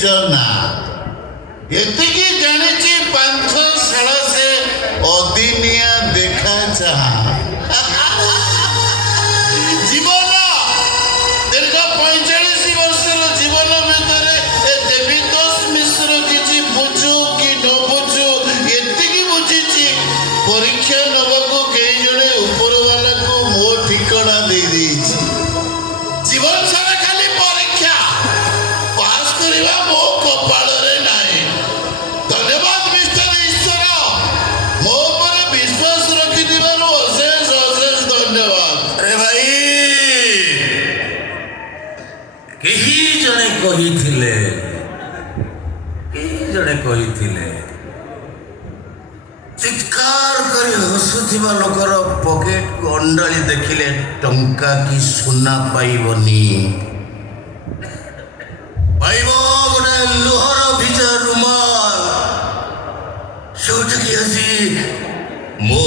ନିଜ ନାଁ। ଏତିକି ଜାଣିଛି ପାନ୍ଥଶାଳ ସେ ଅଦିନିଆ ଦେଖା ଚାହା। ଜୀବନ ଦୀର୍ଘ 45 ବର୍ଷର ଜୀବନ ଭିତରେ ଏ ଦେବୀଦାସ ମିଶ୍ର କିଛି ବୁଝୁ କି ନ ବୁଝୁ ଏତିକି ବୁଝିଛି ପରୀକ୍ଷା ନେବାକୁ କେହି ଜଣେ ଉପରବାଲାକୁ ମୋ ଠିକଣା ଦେଇଦେଇଛି। ଜୀବନ ସାରା ଖାଲି ପରୀକ୍ଷା, ପାସ୍ କରିବା ମୋ କପାଳରେ ନାହିଁ। ଧନ୍ୟବାଦ ମିଷ୍ଟର ଈଶ୍ୱର, ମୋ ଉପରେ ବିଶ୍ୱାସ ରଖିଥିବାରୁ ଅଶେଷ ଅଶେଷ ଧନ୍ୟବାଦ। ଆରେ ଭାଇ, କେହି ଜଣେ କହିଥିଲେ ଚିତ୍କାର କରି ହସୁଥିବା ଲୋକର ପକେଟକୁ ଅଣ୍ଡାଳି ଦେଖିଲେ ଟଙ୍କା କି ସୁନା ପାଇବନି, ପାଇବ ଗୋଟେ ଲୁହର ଭିଜା ରୁମାଲ। ସେଠିକି ଆସି ମୋ